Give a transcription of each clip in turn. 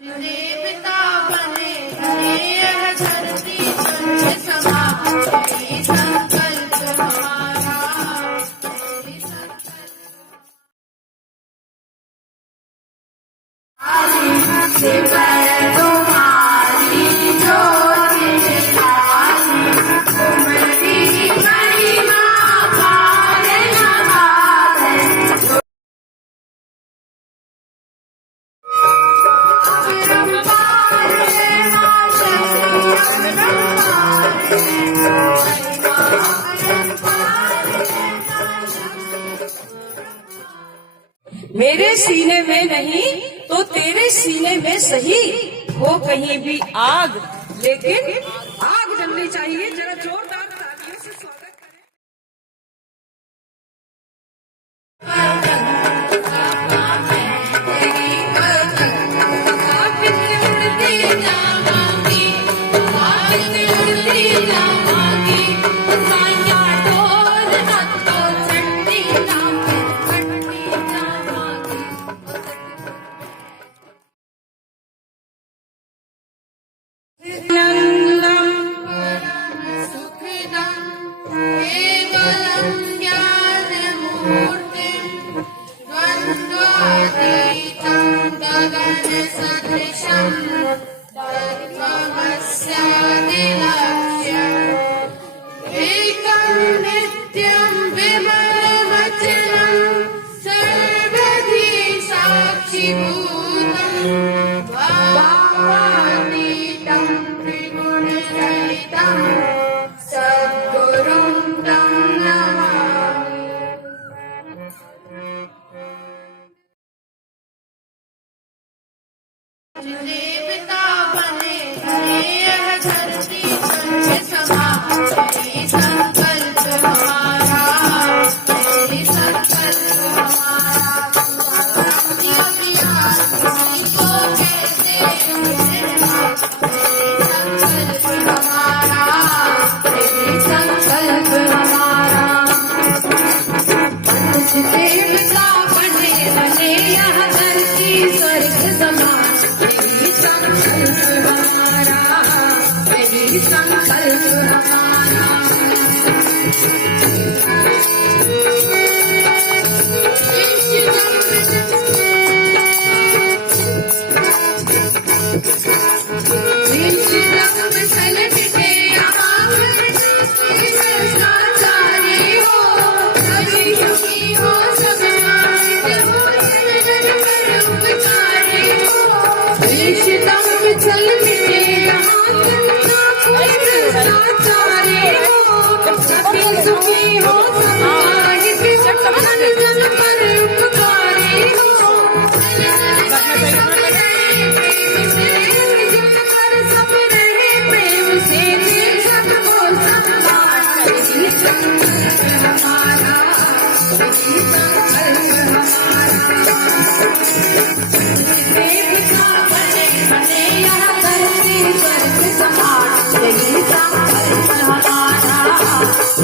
देवता बने धरे यह धरती चंद्र सभा, यही संकल्प हमारा, यही संकल्प से कर तुम्हारी ज्योति निराली, तुम्हारी महिमा पार न पावे। मेरे सीने में नहीं तो तेरे सीने में सही हो कहीं भी आग, लेकिन आग जलनी चाहिए। जरा जोरदार तालियों से स्वागत करें। देवता बने धरे यह धरती चंद्र सभा, यही संकल्प हमारा, यही संकल्प हमारा। अपनी अभिलाष किसी को कहते हैं, यही संकल्प हमारा, यही संकल्प हमारा। देवता बने बने यह धरती स्वर्ग समान, संकल्प हमारा, यही संकल्प हमारा। चल मिटे यहाँ सुखी हो समाज के जन पर उपकारी हो, सब रहे प्रेम से सब को सम्मान, यही संकल्प हमारा, यही संकल्प हमारा। देवता बने बने यह धरती स्वर्ग समान, यही संकल्प हमारा,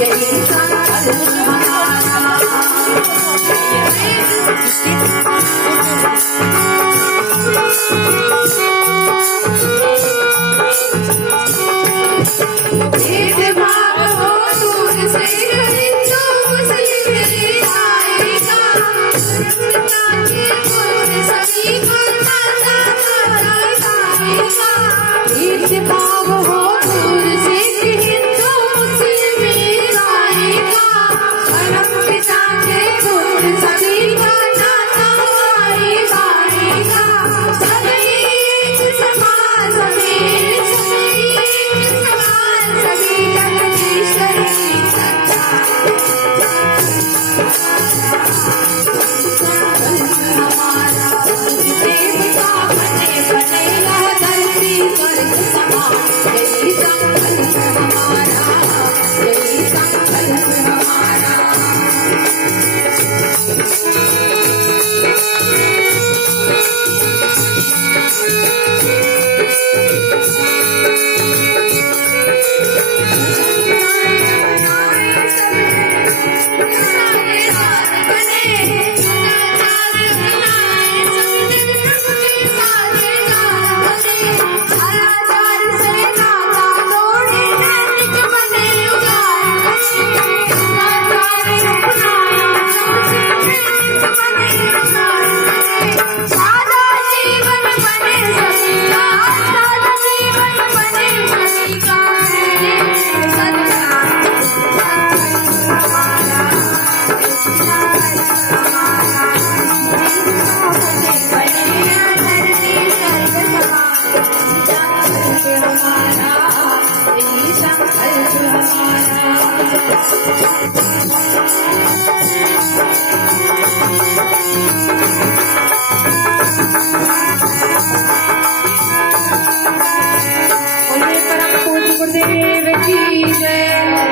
यही संकल्प हमारा। भेदभाव हो दूर से हिंदू मुस्लिम आएगा, बोले परम पूज्य गुरुदेव की जय।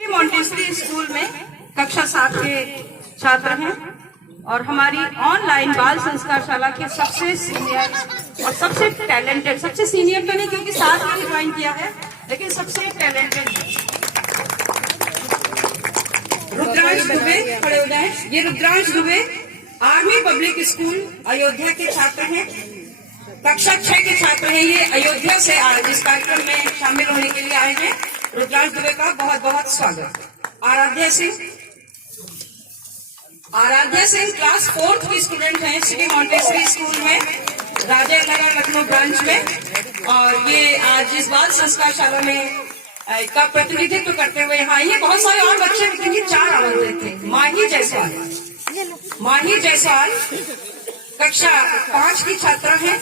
मॉन्टेसरी स्कूल में कक्षा 7 के छात्र हैं और हमारी ऑनलाइन बाल संस्कार शाला के सबसे सीनियर और सबसे टैलेंटेड, सबसे सीनियर तो नहीं क्योंकि 7 में ज्वाइन किया है, लेकिन सबसे टैलेंटेड रुद्रांश दुबे खड़े हो जाए। ये Rudransh Dubey army public school Ayodhya के छात्र हैं, कक्षा 6 के छात्र हैं। ये अयोध्या से आज इस कार्यक्रम में शामिल होने के लिए आए हैं। रुद्रांश दुबे का बहुत बहुत स्वागत। आराध्या सिंह क्लास 4th की स्टूडेंट हैं सिटी मॉन्टेसरी स्कूल में राजेंद्र नगर लखनऊ ब्रांच में, और ये आज इस बाल संस्कार शाला में का प्रतिनिधित्व करते हुए यहाँ आई है। बहुत सारे और बच्चे लेकिन ये 4 आमंत्रित थे। माही जायसवाल कक्षा 5 की छात्रा है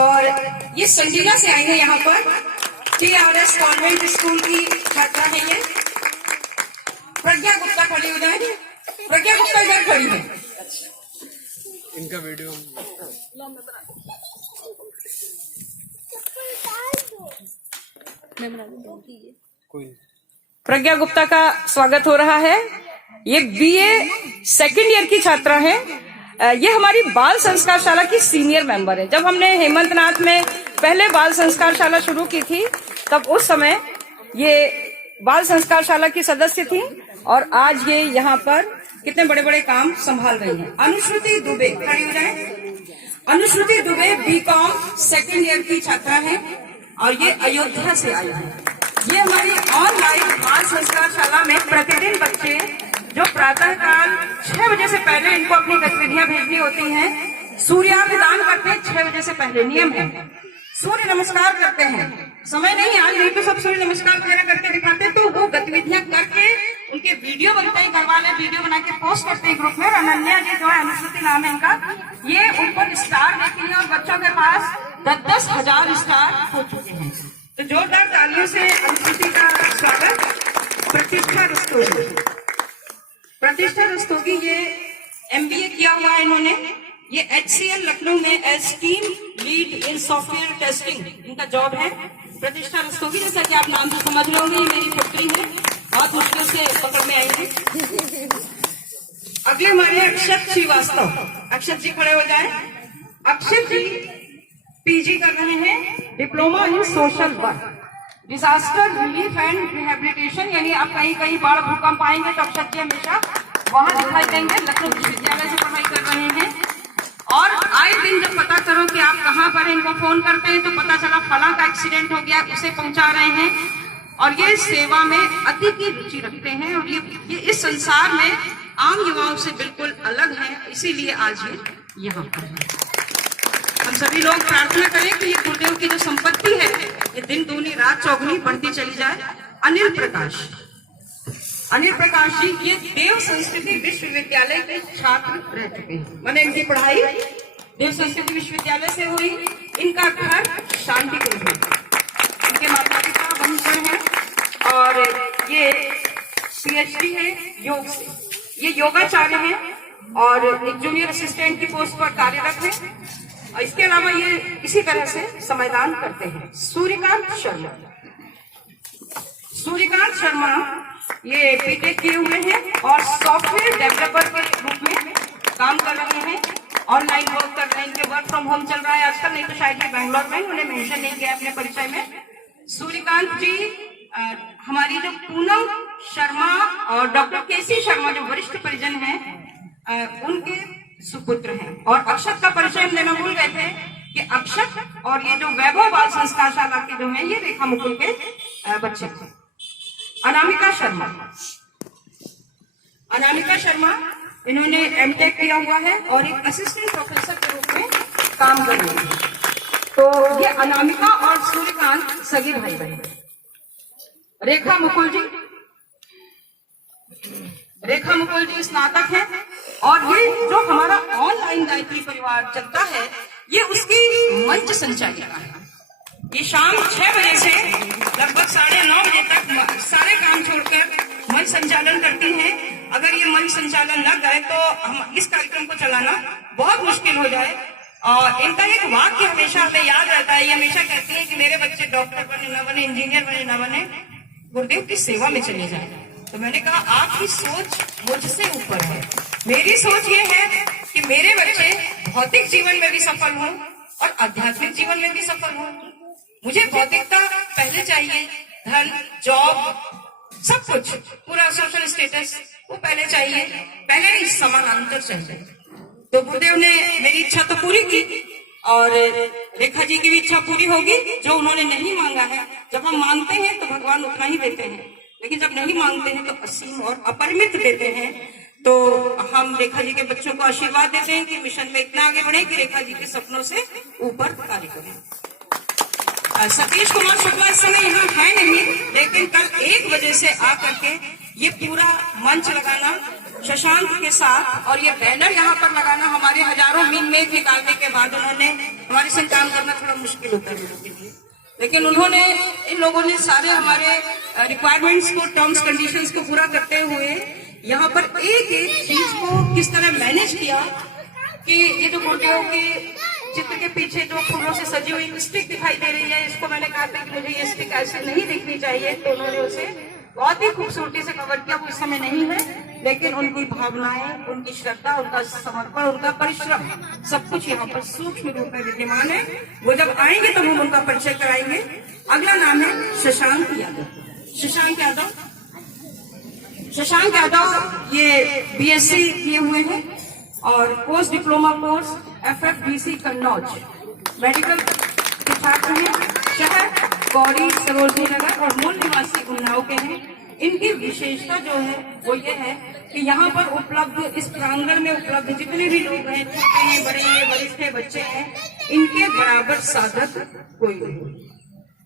और ये संजीला से आई है यहाँ पर। TRS कॉन्वेंट स्कूल की छात्रा है ये। प्रज्ञा गुप्ता खड़ी उधर, प्रज्ञा गुप्ता इधर खड़ी है। इनका वीडियो कोई प्रज्ञा गुप्ता का स्वागत हो रहा है। ये BA सेकेंड ईयर की छात्रा है। ये हमारी बाल संस्कार शाला की सीनियर मेंबर है। जब हमने हेमंत नाथ में पहले बाल संस्कार शाला शुरू की थी तब उस समय ये बाल संस्कार शाला की सदस्य थी और आज ये यहाँ पर कितने बड़े बड़े काम संभाल रही हैं। अनुश्रुति दुबे खड़ी हो जाए। Anushruti Dubey BCom second year की छात्रा है और ये अयोध्या से आई है। ये हमारी ऑनलाइन बाल संस्कार शाला में प्रतिदिन बच्चे जो प्रातःकाल 6 बजे से पहले इनको अपनी गतिविधियां भेजनी होती हैं, सूर्याभिदान करते हैं 6 बजे से पहले, नियम है। सूर्य नमस्कार करते हैं, समय नहीं आज नहीं तो सब सूर्य नमस्कार वगैरह करके दिखाते हैं, तो वो गतिविधियां करके उनके वीडियो बनते हैं, घर वाले वीडियो बना के पोस्ट करते हैं ग्रुप में। और अनन्या जी जो है, अनुश्रुति नाम है इनका, ये उनको स्टार देती है और बच्चों के पास 10-10 हजार स्टार हो चुके हैं। तो जोरदार तालियों से अनुश्रुति का स्वागत। प्रतिष्ठा रस्तोगी ये MBA किया हुआ है इन्होंने। ये HCL लखनऊ में as team lead in software testing इनका जॉब है। प्रतिष्ठा रस्तोगी, जैसा कि आप नाम से समझ लोगे, ये मेरी पुत्री है बहुत मुश्किल से पकड़ में आएंगे। अगले हमारे अक्षत श्रीवास्तव। अक्षत जी खड़े हो जाएं। अक्षत जी पीजी कर रहे हैं, diploma in social work, disaster relief and rehabilitation. यानी आप कहीं कहीं बाढ़ भूकंप आएंगे तो अक्षत जी हमेशा वहां दिखाई देंगे। लखनऊ विश्वविद्यालय से पढ़ाई कर रहे हैं और आए दिन जब पता करो कि आप कहाँ पर हैं, इनको फोन करते हैं तो पता चला फला का एक्सीडेंट हो गया, उसे पहुंचा रहे हैं। और ये सेवा में अति की रुचि रखते हैं और ये इस संसार में आम युवाओं से बिल्कुल अलग है, इसीलिए आज ये यहाँ पर है। हम सभी लोग प्रार्थना करें कि ये गुरुदेव की जो संपत्ति है ये दिन दूनी रात चौगुनी बढ़ती चली जाए। अनिल प्रकाश जी ये देव संस्कृति विश्वविद्यालय के छात्र रह चुके हैं। मैंने इनकी पढ़ाई देव संस्कृति विश्वविद्यालय से हुई। इनका घर शांतिपुर है। इनके माता पिता वंशज हैं और ये PhD है योग से। ये योगाचार्य हैं और एक जूनियर असिस्टेंट की पोस्ट पर कार्यरत है। और इसके अलावा ये इसी तरह से समयदान करते हैं। सूर्यकांत शर्मा ये बीटेक किए हुए हैं और सॉफ्टवेयर डेवलपर के रूप में काम कर रहे हैं। ऑनलाइन वर्क कर रहे हैं। इनके वर्क फ्रॉम होम चल रहा है आजकल, नहीं तो शायद ये बैंगलोर में, उन्हें मेंशन नहीं किया अपने परिचय में। सूर्यकांत जी हमारी जो पूनम शर्मा और डॉक्टर केसी शर्मा जो वरिष्ठ परिजन हैं उनके सुपुत्र हैं। और अक्षत का परिचय हम लेना भूल गए थे कि अक्षत और ये जो वैभव बाल संस्कार शाला के जो है ये रेखा मुकुल के बच्चे थे। अनामिका शर्मा इन्होंने एमटेक किया हुआ है और एक असिस्टेंट प्रोफेसर के रूप में काम कर रही है। तो ये अनामिका और सूर्यकांत सगे भाई बहन। रेखा मुकुल जी स्नातक हैं और ये जो हमारा ऑनलाइन गायत्री परिवार चलता है ये उसकी मंच संचालिका है। ये शाम 6 बजे से लगभग 9:30 बजे तक सारे काम छोड़कर मंच संचालन करती हैं। अगर ये मंच संचालन न करे तो हम इस कार्यक्रम को चलाना बहुत मुश्किल हो जाए। और इनका एक वाक्य हमेशा हमें याद रहता है। ये हमेशा कहती है कि मेरे बच्चे डॉक्टर बने न बने, इंजीनियर बने न बने, गुरुदेव की सेवा में चले जाए। तो मैंने कहा आपकी सोच मुझसे ऊपर है। मेरी सोच ये है कि मेरे बच्चे भौतिक जीवन में भी सफल हों और आध्यात्मिक जीवन में भी सफल हों। मुझे भौतिकता पहले चाहिए, धन, जॉब, सब कुछ, पूरा सोशल स्टेटस वो पहले चाहिए, पहले नहीं समानांतर चाहिए। तो गुरुदेव ने मेरी इच्छा तो पूरी की और रेखा जी की भी इच्छा पूरी होगी। जो उन्होंने नहीं मांगा है, जब हम मांगते हैं तो भगवान उतना ही देते हैं, लेकिन जब नहीं मांगते हैं तो असीम और अपरिमित देते हैं। तो हम रेखा जी के बच्चों को आशीर्वाद देते हैं कि मिशन में इतना आगे बढ़े कि रेखा जी के सपनों से ऊपर कार्य करें। सतीश कुमार शुक्ला इस समय यहाँ है नहीं, लेकिन कल 1 बजे से आकर के ये पूरा मंच लगाना शशांक के साथ और ये बैनर यहाँ पर लगाना, हमारे हजारों मील में निकालने के बाद उन्होंने, हमारे संग काम करना थोड़ा मुश्किल होता है लोगों के लिए, लेकिन उन्होंने, इन लोगों ने सारे हमारे रिक्वायरमेंट्स को, टर्म्स कंडीशंस को पूरा करते हुए यहाँ पर एक एक चीज को किस तरह मैनेज किया कि ये जो गुरुदेव के चित्र के पीछे जो फूलों से सजी हुई स्टिक दिखाई दे रही है, इसको मैंने कहा था कि मुझे ये स्टिक ऐसे नहीं दिखनी चाहिए, तो उन्होंने उसे बहुत ही खूबसूरती से कवर किया। वो इस समय नहीं है, लेकिन उनकी भावनाएं, उनकी श्रद्धा, उनका समर्पण, उनका परिश्रम, सब कुछ यहाँ पर सूक्ष्म रूप में विद्यमान है। वो जब आएंगे तब हम उनका परिचय कराएंगे। अगला नाम है शशांक यादव। ये BSc किए हुए हैं और post diploma course FFBC Kannauj medical के छात्र हैं। शहर गौरी सरोजनी नगर और मूल निवासी उन्नाव के हैं। इनकी विशेषता जो है वो ये है कि यहाँ पर उपलब्ध, इस प्रांगण में उपलब्ध जितने भी लोग हैं, छोटे हैं, बड़े हैं, वरिष्ठ बच्चे हैं, इनके बराबर साधक कोई नहीं।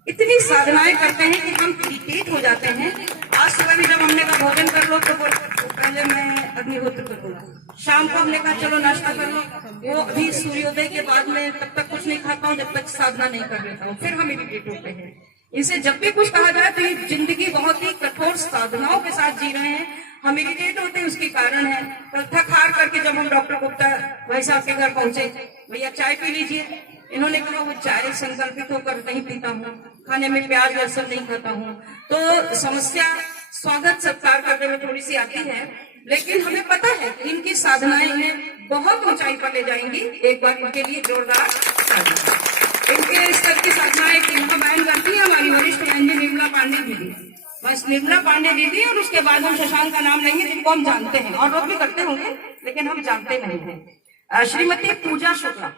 इतनी साधनाएं करते हैं कि हम इरिटेट हो जाते हैं। आज सुबह भी जब हमने कहा भोजन कर लो तो पहले मैं अग्निहोत्र करूंगा, शाम को हमने कहा चलो नाश्ता कर लो, वो अभी सूर्योदय के बाद में तब तक कुछ नहीं खाता हूँ जब तक साधना नहीं कर लेता हूँ, फिर हम इरिटेट होते हैं। इनसे जब भी कुछ कहा जाए तो ये जिंदगी बहुत ही कठोर साधनाओं के साथ जी रहे हैं। हम इरिटेट होते हैं, उसकी कारण है कल थक हार करके जब हम डॉक्टर गुप्ता भाई साहब के घर पहुंचे, भैया चाय पी लीजिए। इन्होंने कहा वो चाय संकल्पित होकर नहीं पीता हूँ, खाने में प्याज लहसुन नहीं खाता हूँ। तो समस्या स्वागत सत्कार करने में थोड़ी सी आती है, लेकिन हमें पता है कि इनकी साधनाएं इन्हें बहुत ऊंचाई पर ले जाएंगी। एक बार इनके लिए जोरदार तालियां। इनके स्तर की साधनाएं इनका बयान करती है हमारी वरिष्ठ बहन जी निर्मला पांडे दीदी। बस निर्मला पांडे दीदी और उसके बाद हम शशांक का नाम लेंगे, जिनको हम जानते हैं और लोग भी करते होंगे लेकिन हम जानते नहीं हैं। श्रीमती पूजा शुक्ला।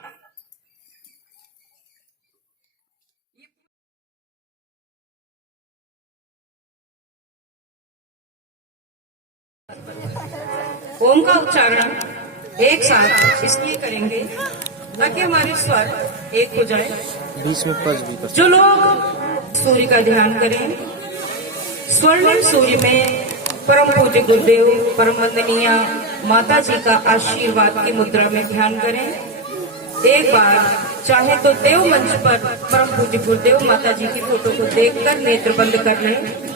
ओम का उच्चारण एक साथ इसलिए करेंगे ताकि हमारे स्वर एक हो जाए। बीच में पज भी कर। जो लोग सूर्य का ध्यान करें, स्वर्णिम सूर्य में परम पूज्य गुरुदेव परम वंदनीय माता जी का आशीर्वाद की मुद्रा में ध्यान करें। एक बार चाहे तो देव मंच पर परम पूज्य गुरुदेव माता जी की फोटो को देखकर नेत्र बंद कर लें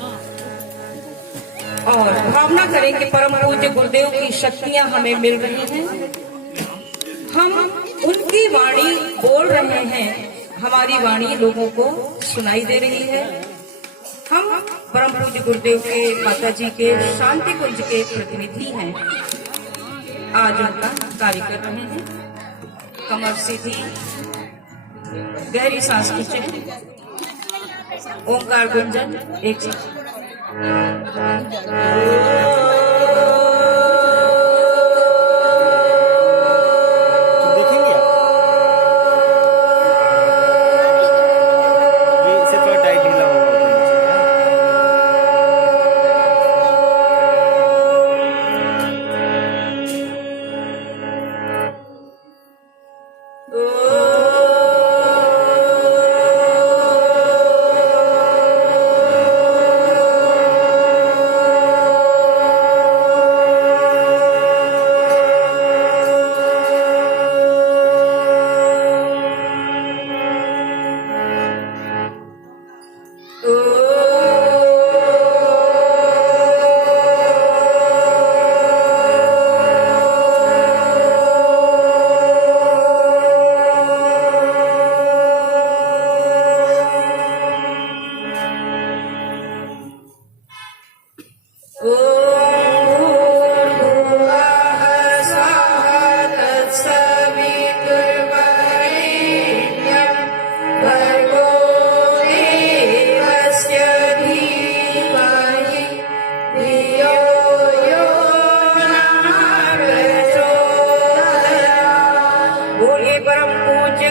और भावना करें कि परम पूज्य गुरुदेव की शक्तियां हमें मिल रही हैं। हम उनकी वाणी बोल रहे हैं, हमारी वाणी लोगों को सुनाई दे रही है। हम परम पूज्य गुरुदेव के माता जी के शांति कुंज के प्रतिनिधि हैं। आज उनका कार्य कर रहे हैं। कमर सीधी, गहरी सांस खींचें, ओंकार गुंजन एक साथ।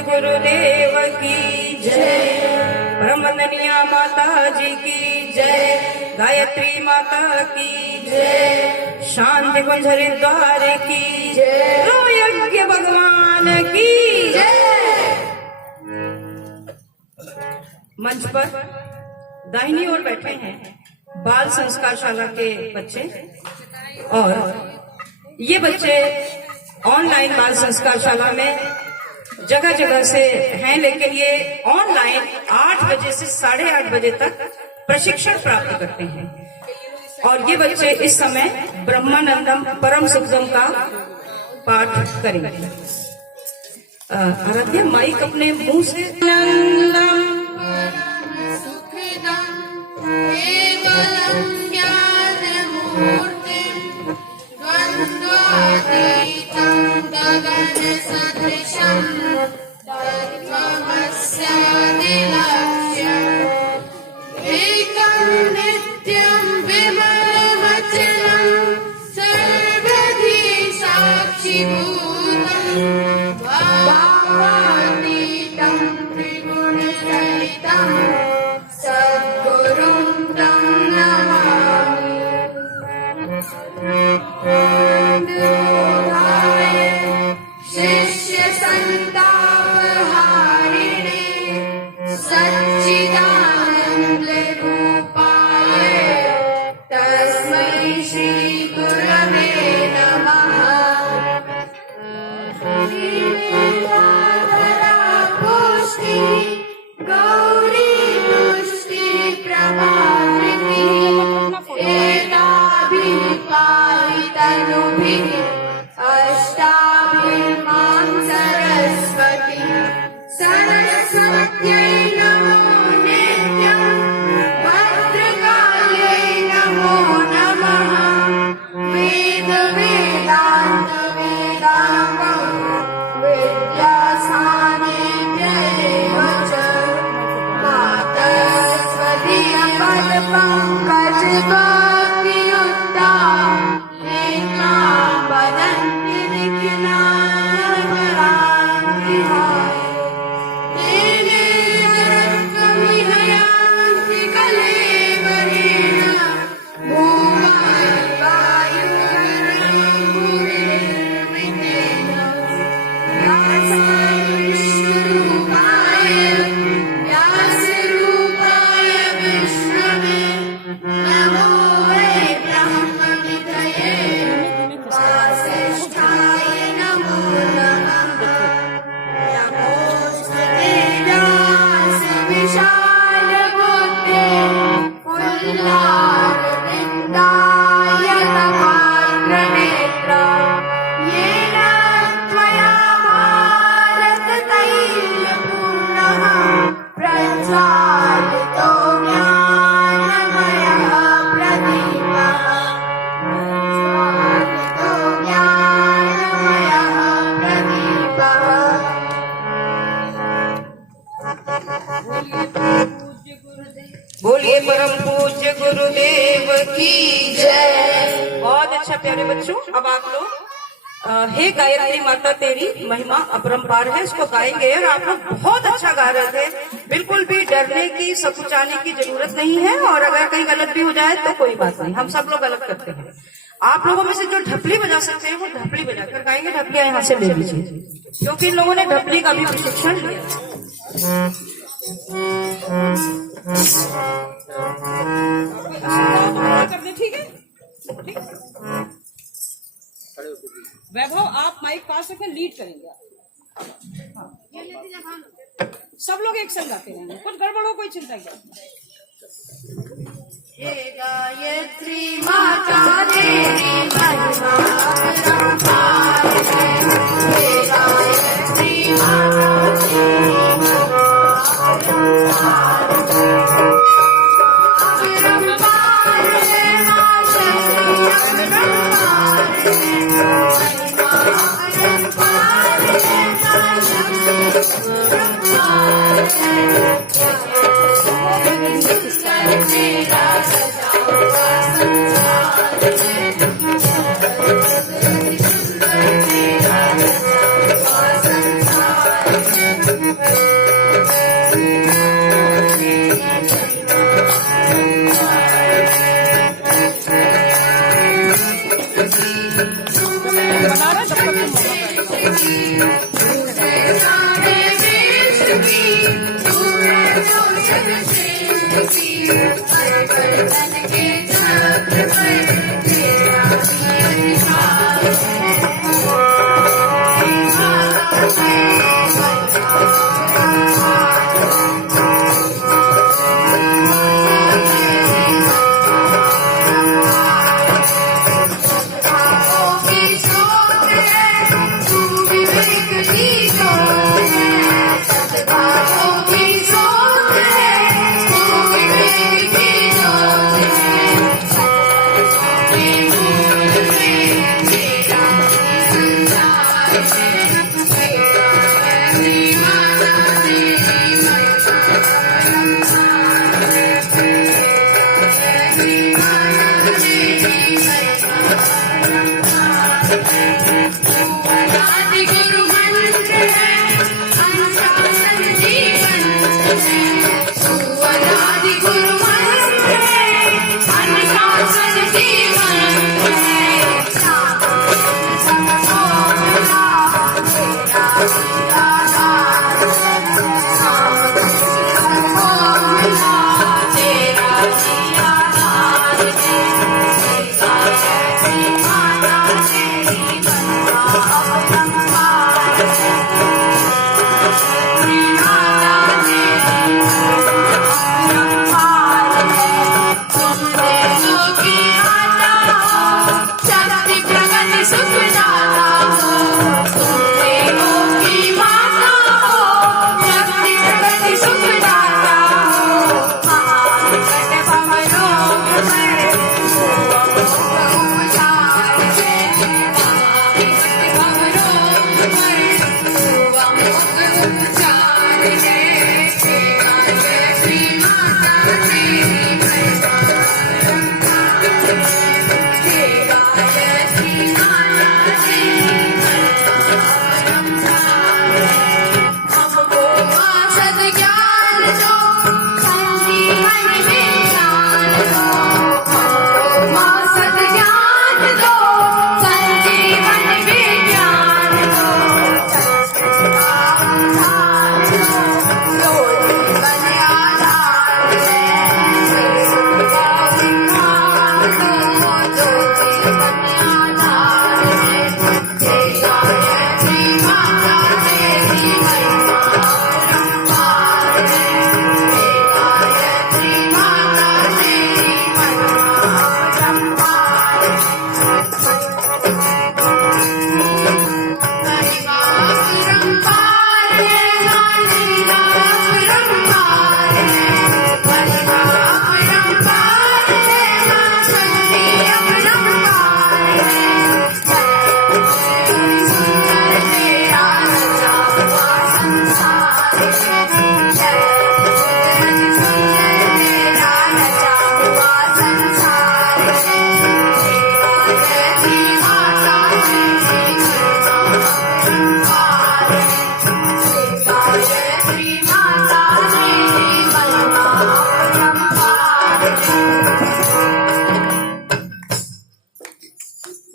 गुरुदेव की जय, परम वंदनीय माता जी की जय, गायत्री माता की जय, शांति कुंज हरिद्वार की जय, यज्ञ भगवान की जय। मंच पर दाहिनी ओर बैठे हैं बाल संस्कार शाला के बच्चे, और ये बच्चे ऑनलाइन बाल संस्कार शाला में जगह जगह से हैं, लेकिन ये ऑनलाइन 8 बजे से 8:30 बजे तक प्रशिक्षण प्राप्त करते हैं। और ये बच्चे इस समय ब्रह्मानंदम परम सुखदम का पाठ करेंगे। आराध्या माइक अपने मुंह से नंदम सरस्वत्यै नमो नित्यं भद्रकाल्यै नमो भक्तियुक्ता लेना बदंति निखिला वरांति हाय तेरे जरत विहयांति कले वरेण भूमाय वायुर्भूमिर्वितेन व्यासाय विष्णुरूपाय व्यासरूपाय विष्णवे नमो वै ब्रह्मविदये वासिष्ठाय नमो नमः नमोऽस्तुते व्यासविशालबुद्धे पुल्लारविन्दाय तवाग्रनेत्रा येन त्वया भारततैलपूर्णः प्रज्वालितो ज्ञानमयः प्रदीपः प्रज्वालितो ज्ञानमयः प्रदीपः बोलिए परम पूज्य गुरुदेव की जय। बहुत अच्छा प्यारे बच्चों, अब आप लोग हे गायत्री माता तेरी महिमा अपरंपार है इसको गाएंगे और आप लोग बहुत अच्छा गा रहे थे। बिल्कुल भी डरने की सकुचाने की जरूरत नहीं है और अगर कहीं गलत भी हो जाए तो कोई बात नहीं, हम सब लोग गलत करते हैं। आप लोगों में से जो ढपली बजा सकते हैं वो ढपली बजाकर गाएंगे। ढपलियां यहाँ से ले लीजिए क्योंकि इन लोगों ने ढपली का भी प्रशिक्षण लिया। कर दे, ठीक है, ठीक है। वैभव आप माइक पास रखें, लीड करेंगे आप। सब लोग एक संग गाते रहेंगे, कुछ गड़बड़ हो कोई चिंता नहीं। हे गायत्री माता तेरी महिमा अपरंपार है हे गायत्री माता तेरी महिमा अपरंपार है अपरंपार है मां शक्ति अपरंपार है महिमा अपरंपार है मां शक्ति अपरंपार है मेरा सजा हुआ संसार है मेरा सजा हुआ संसार बना रहा जब तक सारे देश की हर बर्तन के छत्र पर तेरा निशान गुरु मंत्र है अनुशासन जीवन है सुवनादि गुरु मंत्र है अनुशासन जीवन है तेरा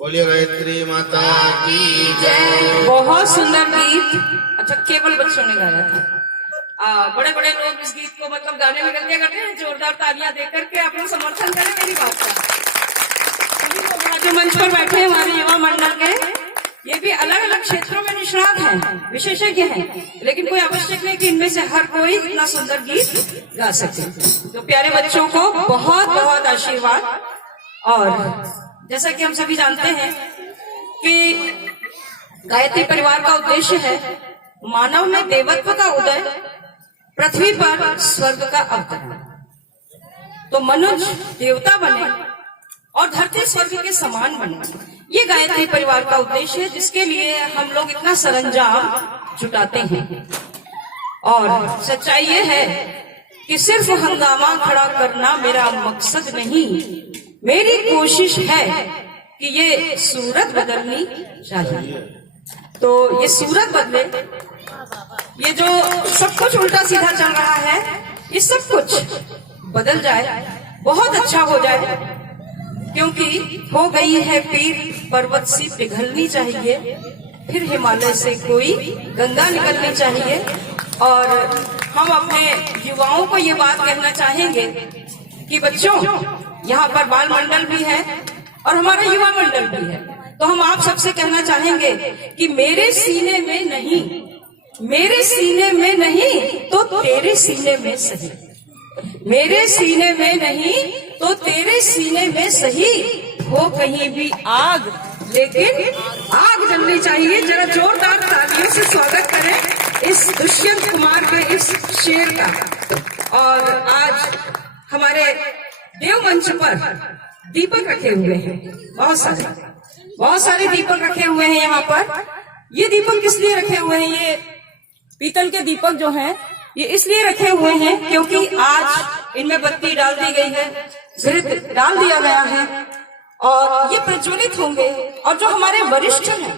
बोलिए गायत्री माता की जय। बहुत सुंदर गीत। अच्छा, केवल बच्चों ने गाया था। बड़े बड़े लोग इस गीत को मतलब गाने में गलतियां करते हैं, जोरदार तालियां देकर के अपना समर्थन करें मेरी बात का। जो मंच पर बैठे हैं हमारे युवा मंडल के, ये भी अलग अलग क्षेत्रों में निष्णात हैं, विशेषज्ञ हैं, लेकिन कोई आवश्यक नहीं कि इनमें से हर कोई इतना सुंदर गीत गा सके। तो प्यारे बच्चों को बहुत बहुत आशीर्वाद। और जैसा कि हम सभी जानते हैं कि गायत्री परिवार का उद्देश्य है मानव में देवत्व का उदय, पृथ्वी पर स्वर्ग का अवतरण। तो मनुष्य देवता बने और धरती स्वर्ग के समान बने, ये गायत्री परिवार का उद्देश्य है, जिसके लिए हम लोग इतना सरंजाम जुटाते हैं। और सच्चाई ये है कि सिर्फ हंगामा खड़ा करना मेरा मकसद नहीं, मेरी कोशिश है कि ये सूरत बदलनी चाहिए। तो ये सूरत बदले, ये जो सब कुछ उल्टा सीधा चल रहा है, ये सब कुछ बदल जाए, बहुत अच्छा हो जाए। क्योंकि हो गई है पीर पर्वत सी पिघलनी चाहिए, फिर हिमालय से कोई गंगा निकलनी चाहिए। और हम अपने युवाओं को ये बात कहना चाहेंगे कि बच्चों, यहाँ पर बाल मंडल भी है और हमारा युवा मंडल भी है, तो हम आप सबसे कहना चाहेंगे कि मेरे सीने में नहीं, मेरे सीने में नहीं तो तेरे सीने में सही, मेरे सीने में नहीं तो तेरे सीने में सही, हो कहीं भी आग लेकिन आग जलनी चाहिए। जरा जोरदार तालियों से स्वागत करें इस दुष्यंत कुमार के इस शेर का। और आज हमारे देव मंच पर दीपक रखे हुए हैं, बहुत सारे दीपक रखे हुए हैं यहाँ पर। ये दीपक किस लिए रखे हुए हैं? ये पीतल के दीपक जो हैं, ये इसलिए रखे हुए हैं क्योंकि आज इनमें बत्ती डाल दी गई है, घृत डाल दिया गया है और ये प्रज्वलित होंगे। और जो हमारे वरिष्ठ हैं,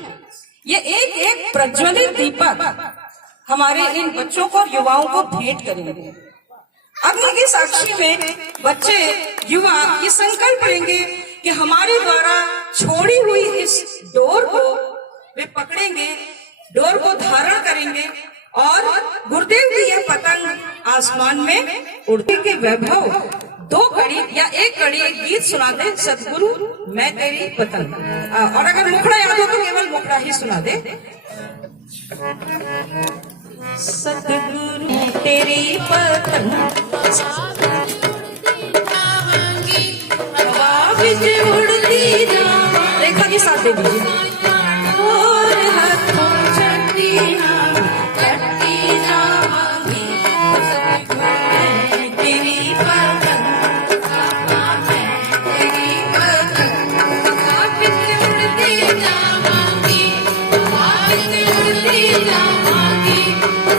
ये एक एक प्रज्वलित दीपक हमारे इन बच्चों को और युवाओं को भेंट करेंगे। अग्नि की साक्षी में बच्चे युवा ये संकल्प लेंगे कि हमारे द्वारा छोड़ी हुई इस डोर को वे पकड़ेंगे, डोर को धारण करेंगे और गुरुदेव की यह पतंग आसमान में उड़ने के वैभव 2 कड़ी या 1 कड़ी एक गीत सुना दे, सतगुरु मैं तेरी पतंग। और अगर मुखड़ा याद हो तो केवल मुखड़ा ही सुना दे। सतगुरु तेरी पतंग हवा विच उड़ती जा, रेखा के साथ दे दीजिए। और हाथों चढ़ती चढ़ती जावांगी, सतगुरु तेरी पतंग, तेरी पतंग हवा विच उड़ती जावांगी, हवा विच उड़ती जावांगी,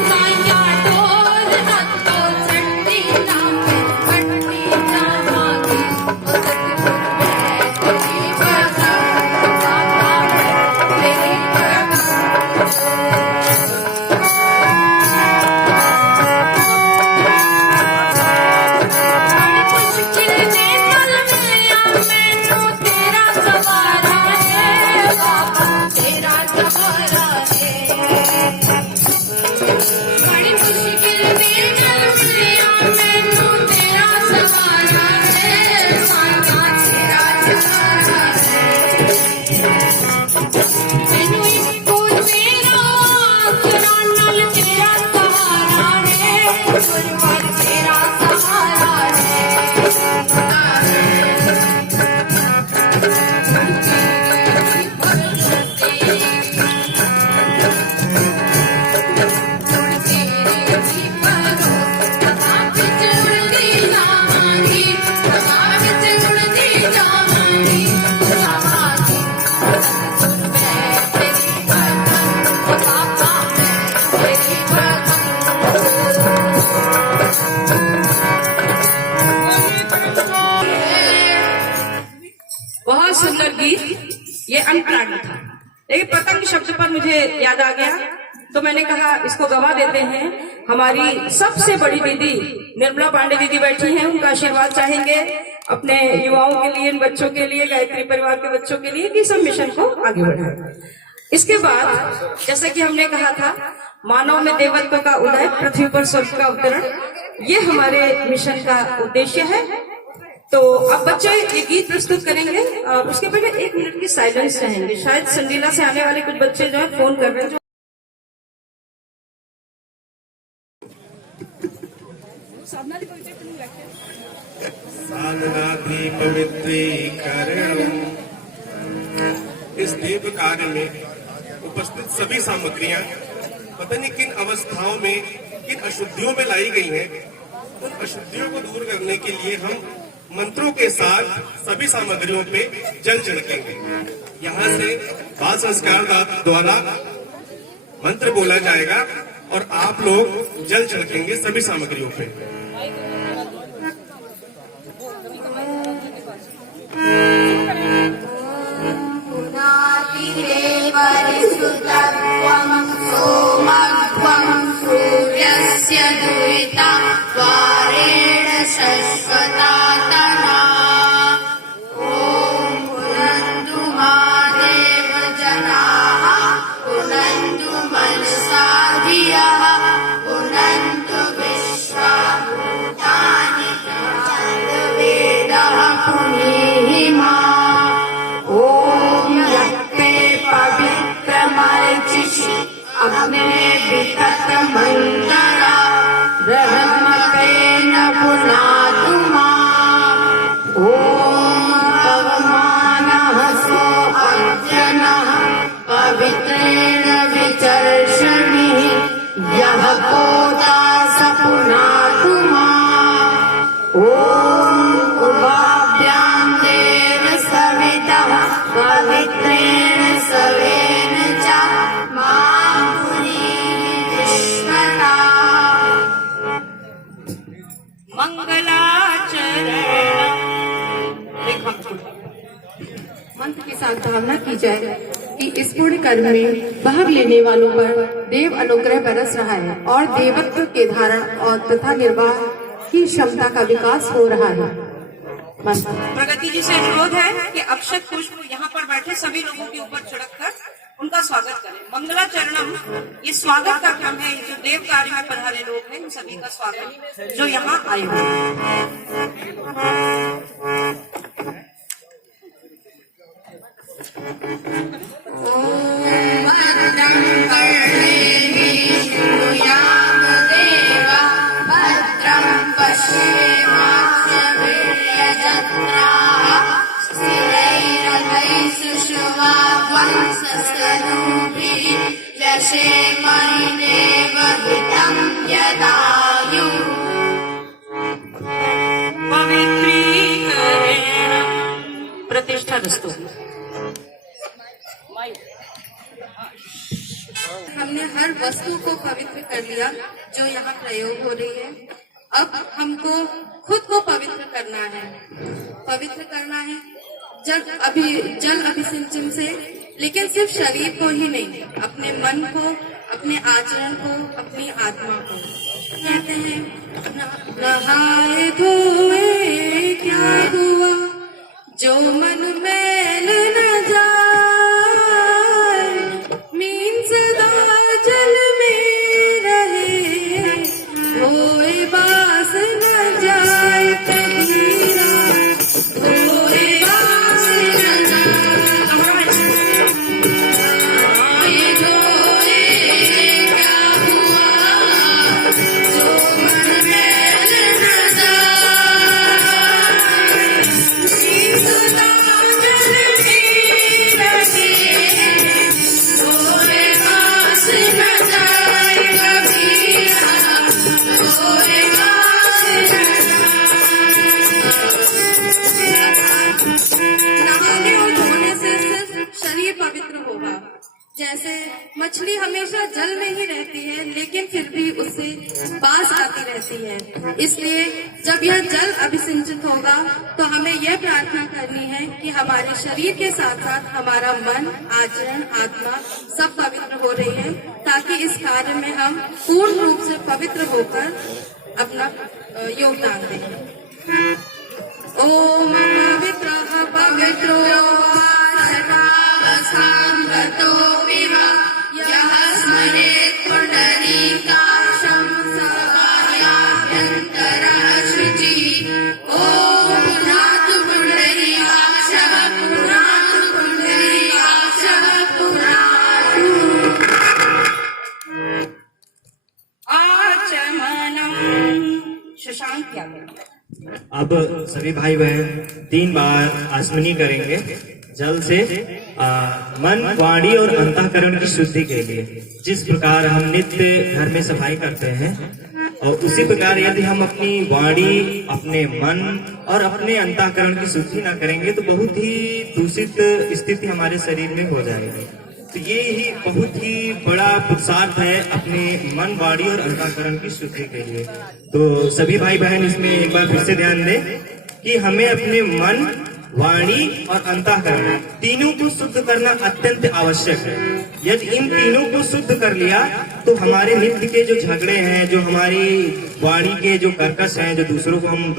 साया डोर हाथों चढ़ती जावांगी, चढ़ती जावांगी, सतगुरु तेरी पतंग, तेरी सुंदर गीत, ये अनप्लान्ड था। लेकिन पतंग शब्द पर मुझे याद आ गया तो मैंने कहा इसको गवा देते हैं। हमारी सबसे बड़ी दीदी निर्मला पांडे दीदी बैठी हैं, उनका आशीर्वाद चाहेंगे अपने युवाओं के लिए, इन बच्चों के लिए, गायत्री परिवार के बच्चों के लिए कि सब मिशन को आगे बढ़ाएं। इसके बाद जैसा कि हमने कहा था, मानव में देवत्व का उदय, पृथ्वी पर स्वर्ग का अवतरण, ये हमारे मिशन का उद्देश्य है। तो अब बच्चे ये गीत प्रस्तुत करेंगे और उसके पहले 1 मिनट की साइलेंस रहेंगे। शायद संडीला से आने वाले कुछ बच्चे जो है फोन कर रहे हैं। साधनाधि पवित्रीकरण। इस देव कार्य में उपस्थित सभी सामग्रियां पता नहीं किन अवस्थाओं में, किन अशुद्धियों में लाई गई हैं। उन अशुद्धियों को दूर करने के लिए हम मंत्रों के साथ सभी सामग्रियों पे जल छिड़केंगे। यहाँ से बाल संस्कार द्वारा मंत्र बोला जाएगा और आप लोग जल छिड़केंगे सभी सामग्रियों पे। परिसुतत्वं सोमत्वं सूर्यस्य दुहिता द्वारेण शश्वता तना। ॐ पुनन्तु मादेव जनाः, पुनन्तु मनसा धियः, पुनन्तु विश्वा भूतानि वेदः पुनीहि मा। अपने वितत मंतरा ब्रह्मतेन पुनातु माम्। ॐ पवमानः सो अर्जनः पवित्रेण विचर्षणिः, यः पोता स पुनातु माम्। ॐ उभाभ्यां देव सवितः पवित्रेण सवेन च मंत्र के साथ भावना की जाए कि इस पुण्य कर्म में भाग लेने वालों पर देव अनुग्रह बरस रहा है और देवत्व के धारण और तथा निर्वाह की क्षमता का विकास हो रहा है। प्रगति जी से अनुरोध है कि अक्षत पुष्प यहाँ पर बैठे सभी लोगों के ऊपर छिड़ककर उनका स्वागत करें। मंगलाचरणम, ये स्वागत का क्रम है। जो देव कार्य में पधारे लोग हैं, उन सभी का स्वागत जो यहाँ आए हुए प्रतिष्ठा दस्तों। हमने हर वस्तु को पवित्र कर लिया जो यहाँ प्रयोग हो रही है। अब हमको खुद को पवित्र करना है। पवित्र करना है जल अभिसिंचन से, लेकिन सिर्फ शरीर को ही नहीं, अपने मन को, अपने आचरण को, अपनी आत्मा को। कहते हैं नहाए धोए क्या हुआ, जो मन मैल न जाए, मीन सदा जल में रहे, धोए बास न जाए कबीरा, धोए बास न जाए। नहाए धोए क्या हुआ, जो मन मैल न जाए, मीन सदा जल में रहे, धोए बास न जाए कबीरा, धोए बास न नहाने और धोने से सिर्फ शरीर पवित्र होगा। जैसे मछली हमेशा जल में ही रहती है, लेकिन फिर भी उससे बास आती रहती है। इसलिए जब यह जल अभिसिंचित होगा तो हमें यह प्रार्थना करनी है कि हमारे शरीर के साथ साथ हमारा मन, आचरण, आत्मा सब पवित्र हो रही है, ताकि इस कार्य में हम पूर्ण रूप से पवित्र होकर अपना योगदान दें। ओम पवित्रः पवित्रो वा सर्वावस्थांगतो विव यः स्मरेत् पुण्डरीकाक्षं सकार्याभ्यन्तरः शुचिः। ॐ पुनातु पुण्डरीकाक्षः पुनातु पुण्डरीकाक्षः पुनातु। आचमनम शशांक क्या करें? अब सभी भाई बहन 3 बार आसमनी करेंगे जल से मन, वाणी और अंतःकरण की शुद्धि के लिए। जिस प्रकार हम नित्य घर में सफाई करते हैं और उसी प्रकार यदि हम अपनी वाणी, अपने मन और अपने अंतःकरण की शुद्धि ना करेंगे तो बहुत ही दूषित स्थिति हमारे शरीर में हो जाएगी। तो ये ही बहुत ही बड़ा पुरुषार्थ है अपने मन, वाणी और अंतःकरण की शुद्धि के लिए। तो सभी भाई बहन इसमें एक बार फिर से ध्यान दें कि हमें अपने मन, वाणी और अंतःकरण तीनों को शुद्ध करना अत्यंत आवश्यक है। यदि इन तीनों को शुद्ध कर लिया तो हमारे नित्य के जो झगड़े हैं, जो हमारी वाणी के जो कर्कश हैं, जो दूसरों को हम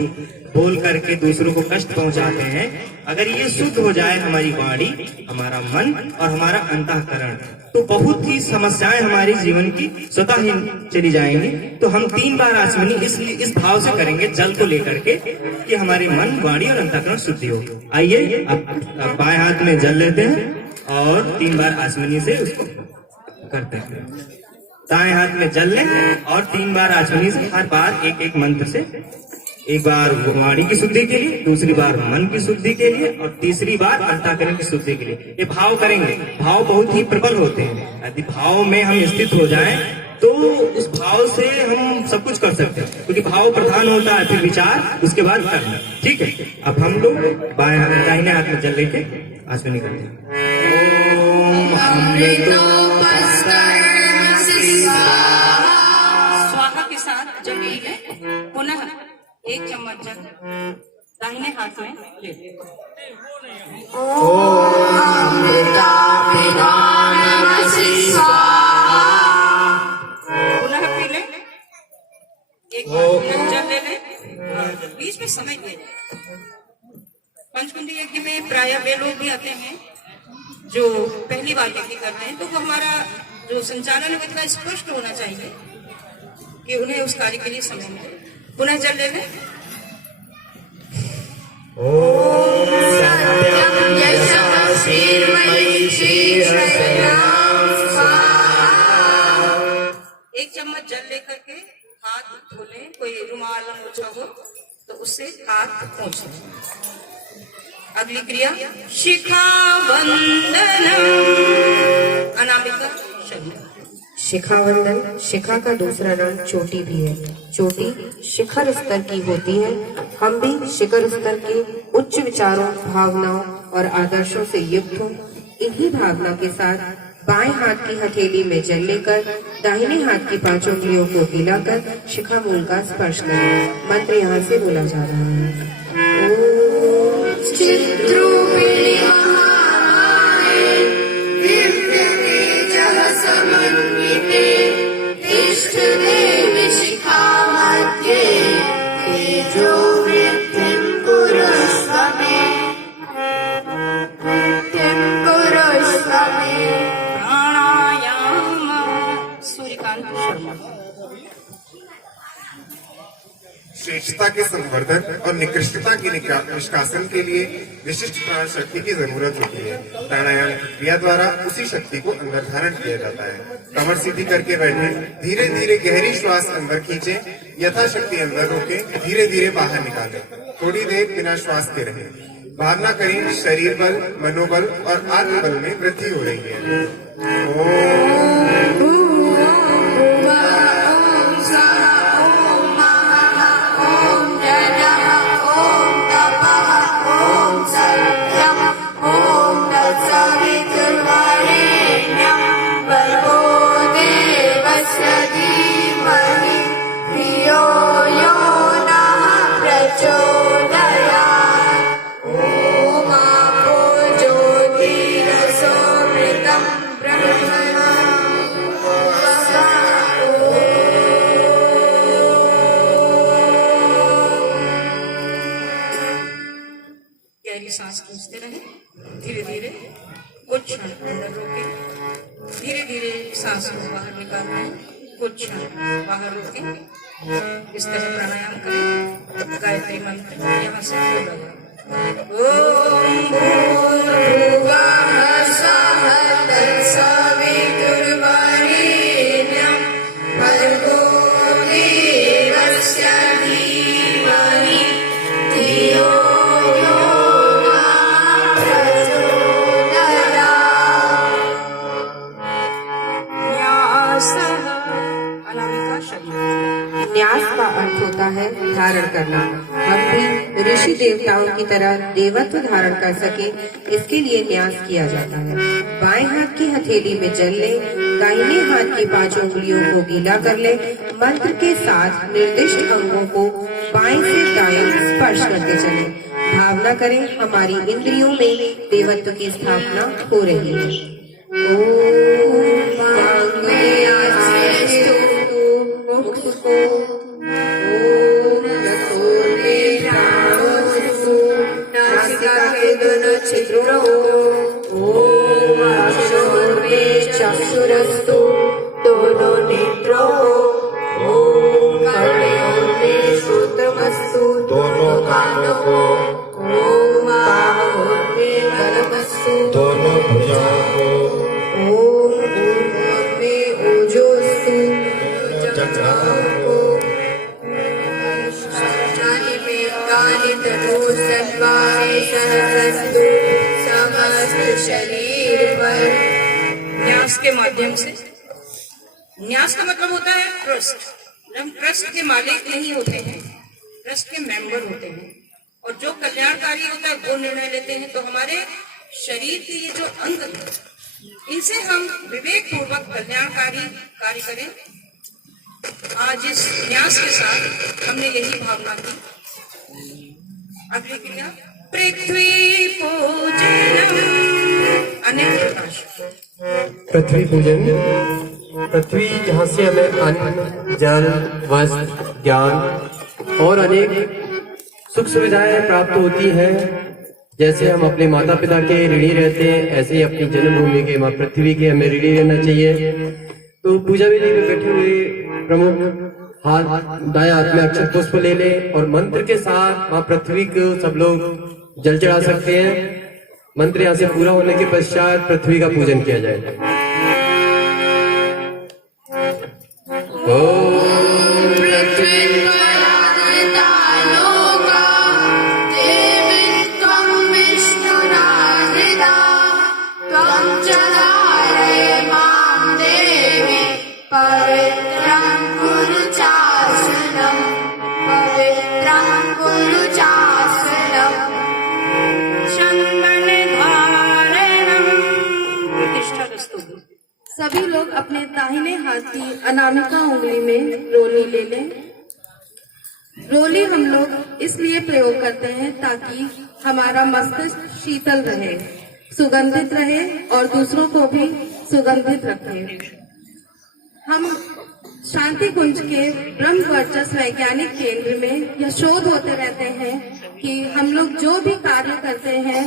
बोल करके दूसरों को कष्ट पहुंचाते हैं, अगर ये शुद्ध हो जाए हमारी वाणी, हमारा मन और हमारा अंतःकरण, तो बहुत ही समस्याएं हमारे जीवन की स्वतः ही चली जाएंगी। तो हम 3 बार आचमनी इस भाव से करेंगे जल को लेकर के कि हमारे मन, वाणी और अंतःकरण शुद्धि हो। आइए अब बाएं हाथ में जल लेते हैं और 3 बार आचमनी से उसको करते हैं। दाएं हाथ में जल लें और 3 बार आचमनी से हर बार एक एक मंत्र से, एक बार वाणी की शुद्धि के लिए, दूसरी बार मन की शुद्धि के लिए और तीसरी बार अंतःकरण की शुद्धि के लिए। ये भाव करेंगे। भाव बहुत ही प्रबल होते हैं। यदि भाव में हम स्थित हो जाएं तो उस भाव से हम सब कुछ कर सकते हैं, क्योंकि भाव प्रधान होता है, फिर विचार, उसके बाद करना। ठीक है, अब हम लोग दाहिने हाथ में जल लेके आचमनी करते हैं। स्वाहा के साथ जब ये पुनः 1 चम्मच जल दाहिने हाथ में ले लें। पुनः पी लें, 1 जल ले लें, बीच में समय दे लें। पंचकुंडी यज्ञ में प्राय वे लोग भी आते हैं जो पहली बार यज्ञ कर रहे हैं, तो वो हमारा जो संचालन है वो इतना स्पष्ट होना चाहिए कि उन्हें उस कार्य के लिए समय मिले। पुनः जल ले लें। एक चम्मच जल लेकर के हाथ धो लें, कोई रुमाल पोछा हो तो उससे हाथ पोंछ लें। अगली क्रिया शिखा वंदनम, अनामिका शब्द। शिखा वंदन, शिखा का दूसरा नाम चोटी भी है। चोटी शिखर स्तर की होती है। हम भी शिखर स्तर के उच्च विचारों, भावनाओं और आदर्शों से युक्त हों। इन्हीं भावना के साथ बाएं हाथ की हथेली में जल लेकर दाहिने हाथ की 5 उंगलियों को हिलाकर शिखा मूल का स्पर्श करें। मंत्र यहाँ से बोला जा रहा है। चिद्रूपिणी महामाये दिव्य तेजः समन्विते तिष्ठदेवि शिखा मध्ये तेजो वृद्धिं कुरुष्व मे, वृद्धिं कुरुष्व मे। प्राणायाम सूर्यकांत शर्मा। श्रेष्ठता के संवर्धन और निकृष्टता के निष्कासन के लिए विशिष्ट प्राण शक्ति की जरूरत होती है। प्राणायाम की क्रिया द्वारा उसी शक्ति को अंदर धारण किया जाता है। कमर सीधी करके बैठे, धीरे धीरे गहरी श्वास अंदर खींचे, यथाशक्ति अंदर रोके, धीरे धीरे बाहर निकालें। थोड़ी देर बिना श्वास के रहें। भावना करें शरीर बल, मनोबल और आत्मबल में वृद्धि हो रही है। ज्योतिरसो मृतं ब्रह्म अंदर रोके, धीरे धीरे सांस को बाहर निकालना है, कुछ क्षण बाहर रोके, इस तरह प्राणायाम करें। गायत्री मंत्र यहाँ से बोला जाए, ओम भूर्भुवः स्वः तत्सवितुर्वरेण्यं भर्गो देवस्य धीमहि धियो यो नः प्रचोदयात्। न्यासः अनामिका शरीर। न्यास का अर्थ होता है धारण करना। हम भी ऋषि देवताओं की तरह देवत्व धारण कर सके, इसके लिए न्यास किया जाता है। बाएं हाथ की हथेली में जल ले, दाहिने हाथ की 5 उंगलियों को गीला कर ले। मंत्र के साथ निर्दिष्ट अंगों को बाएं से दाएं स्पर्श करते चले। भावना करें हमारी इंद्रियों में देवत्व की स्थापना हो रही है। ओम नासिका के दोनों छिद्रों ओम अक्षोर्मे चक्षुरस्तु दोनों नेत्रों ओम कर्णयोर्मे श्रोत्रमस्तु दोनों कानों को, ओम बाहोर्मे बलमस्तु दोनों भुजाओं को, ओम ऊर्ध्वोर्मे ओजोस्तु जंघाओं को, समस्त शरीर पर न्यास के माध्यम से। न्यास का मतलब होता है ट्रस्ट। हम ट्रस्ट के मालिक नहीं होते हैं, ट्रस्ट के मेंबर होते हैं, और जो कल्याणकारी होता है वो निर्णय लेते हैं। तो हमारे शरीर के ये जो अंग है, इनसे हम विवेक पूर्वक कल्याणकारी कार्य करें। आज इस न्यास के साथ हमने यही भावना की। अगली क्रिया पृथ्वी पूजनम। अन्य प्रकाश। पृथ्वी पूजन। पृथ्वी जहाँ से हमें अन्न, जल, वस्त्र, ज्ञान और अनेक सुख सुविधाएं प्राप्त होती है। जैसे हम अपने माता पिता के ऋणी रहते हैं, ऐसे ही अपनी जन्मभूमि के माँ पृथ्वी के हमें ऋणी रहना चाहिए। तो पूजा विधि में बैठे हुए प्रमुख हाथ दाएं हाथ में अक्षत पुष्प ले ले और मंत्र के साथ माँ पृथ्वी को सब लोग जल चढ़ा सकते हैं। मंत्र यहाँ से पूरा होने के पश्चात पृथ्वी का पूजन किया जाए। सभी लोग अपने दाहिने हाथ की अनामिका उंगली में रोली ले लें। रोली हम लोग इसलिए प्रयोग करते हैं ताकि हमारा मस्तिष्क शीतल रहे, सुगंधित रहे और दूसरों को भी सुगंधित रखे। हम शांति कुंज के ब्रह्म वर्चस्व वैज्ञानिक केंद्र में यह शोध होते रहते हैं कि हम लोग जो भी कार्य करते हैं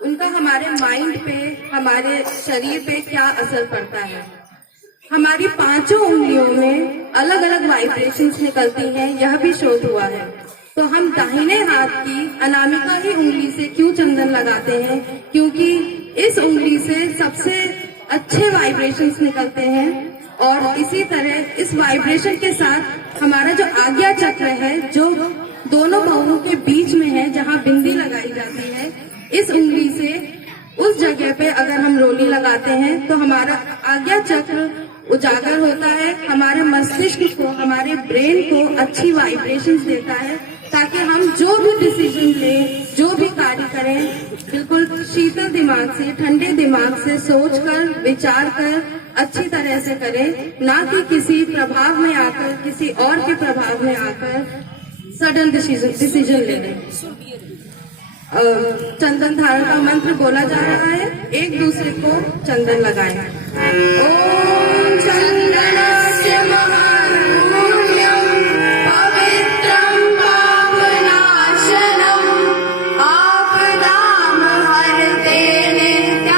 उनका हमारे माइंड पे, हमारे शरीर पे क्या असर पड़ता है। हमारी 5 उंगलियों में अलग अलग वाइब्रेशंस निकलती हैं, यह भी शोध हुआ है। तो हम दाहिने हाथ की अनामिका ही उंगली से क्यों चंदन लगाते हैं? क्योंकि इस उंगली से सबसे अच्छे वाइब्रेशंस निकलते हैं और इसी तरह इस वाइब्रेशन के साथ हमारा जो आज्ञा चक्र है, जो दोनों बाहुओं के बीच में है, जहाँ बिंदी लगाई जाती है, इस उंगली से उस जगह पे अगर हम रोली लगाते हैं तो हमारा आज्ञा चक्र उजागर होता है, हमारे मस्तिष्क को, हमारे ब्रेन को अच्छी वाइब्रेशंस देता है, ताकि हम जो भी डिसीजन लें, जो भी कार्य करें, बिल्कुल शीतल दिमाग से, ठंडे दिमाग से सोचकर, विचार कर अच्छी तरह से करें, ना कि किसी प्रभाव में आकर, किसी और के प्रभाव में आकर सडन डिसीजन ले लें। चंदन धारण का मंत्र बोला जा रहा है, एक दूसरे को चंदन लगाएं। ओम चंदनस्य महामूल्यं पवित्रं पावनाशनम् आपदां हरते नित्यं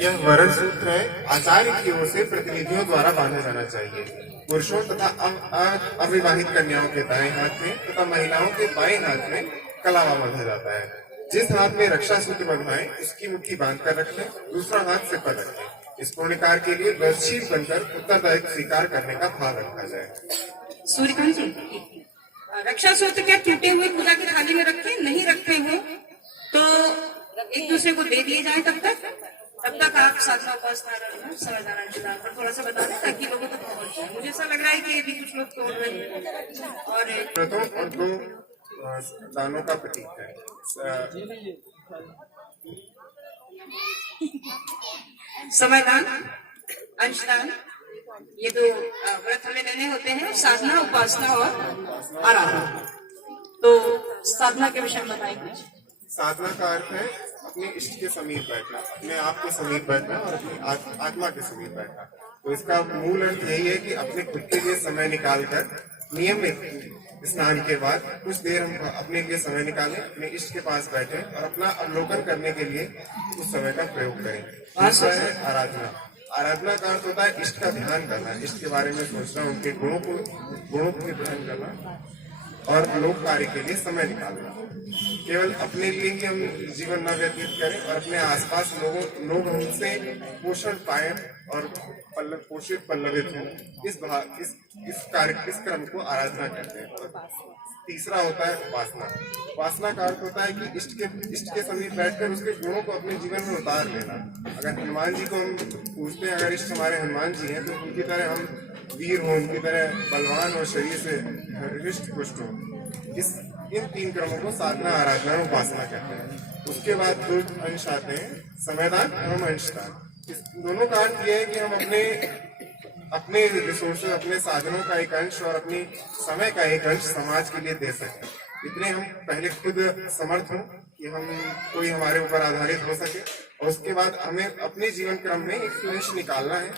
यह वरण सूत्र है, आचार्य की ओर से प्रतिनिधियों द्वारा बांधा जाना चाहिए। पुरुषों तथा अविवाहित कन्याओं के दाएं हाथ में तथा महिलाओं के बाएं हाथ में कलावा बांधा जाता है। जिस हाथ में रक्षा सूत्र बंधवाएं उसकी मुट्ठी बांध कर रखें, दूसरा हाथ सिर पर रखें। इस पुण्य कार्य के लिए व्रतशील बनकर उत्तरदायित्व स्वीकार करने का भाव रखा जाए। सूर्यकांत जी, रक्षा सूत्र क्या टूटे हुए पूजा की थाली में रखे? नहीं रखे हो तो एक दूसरे को दे दिए जाए। तब तक आप साधना उपासना समझदान पर थोड़ा सा बता दें ताकि लोगों तक पहुंच जाए। मुझे ऐसा लग रहा है कि ये भी कुछ लोग तोड़ रहे हैं और व्रतों और दो दानों का प्रतीक है। समयदान, अंशदान, ये दो व्रत हमें लेने होते हैं, साधना उपासना और आराधना। तो साधना के विषय में बताएं कुछ। साधना का अर्थ है अपने इष्ट के समीप बैठना, अपने आप के समीप बैठना और अपनी आत्मा के समीप बैठना। तो इसका मूल अर्थ यही है कि अपने खुद के लिए समय निकालकर नियमित स्नान के बाद कुछ देर हम अपने लिए समय निकालें, अपने इष्ट के पास बैठें और अपना अवलोकन करने के लिए उस समय का प्रयोग करें। दूसरा है आराधना। आराधना का अर्थ होता है इष्ट का ध्यान करना, इष्ट के बारे में सोचना, उनके गुणों को ध्यान करना और लोक कार्य के लिए समय निकालना। केवल अपने लिए ही हम जीवन न व्यतीत करें और अपने आसपास लोग हमसे पोषण पाएं और पोषित पल्लवित हों, इस क्रम को आराधना कहते हैं। और तीसरा होता है उपासना। उपासना का अर्थ होता है कि इष्ट के समीप बैठकर उसके गुणों को अपने जीवन में उतार लेना। अगर हनुमान जी को हम पूछते हैं, अगर इष्ट हमारे हनुमान जी हैं, तो उनकी तरह हम वीर हों, उनकी तरह बलवान और शरीर से हृष्ट पुष्ट हों। इन तीन क्रमों को साधना, आराधना और उपासना कहते हैं। उसके बाद दो अंश आते हैं, समयदान एवं अंशदान। इस दोनों का अर्थ यह है कि हम अपने रिसोर्सेज, अपने साधनों का एक अंश और अपनी समय का एक अंश समाज के लिए दे सकें। इतने हम पहले खुद समर्थ हों कि कोई हमारे ऊपर आधारित हो सके, और उसके बाद हमें अपने जीवन क्रम में एक अंश निकालना है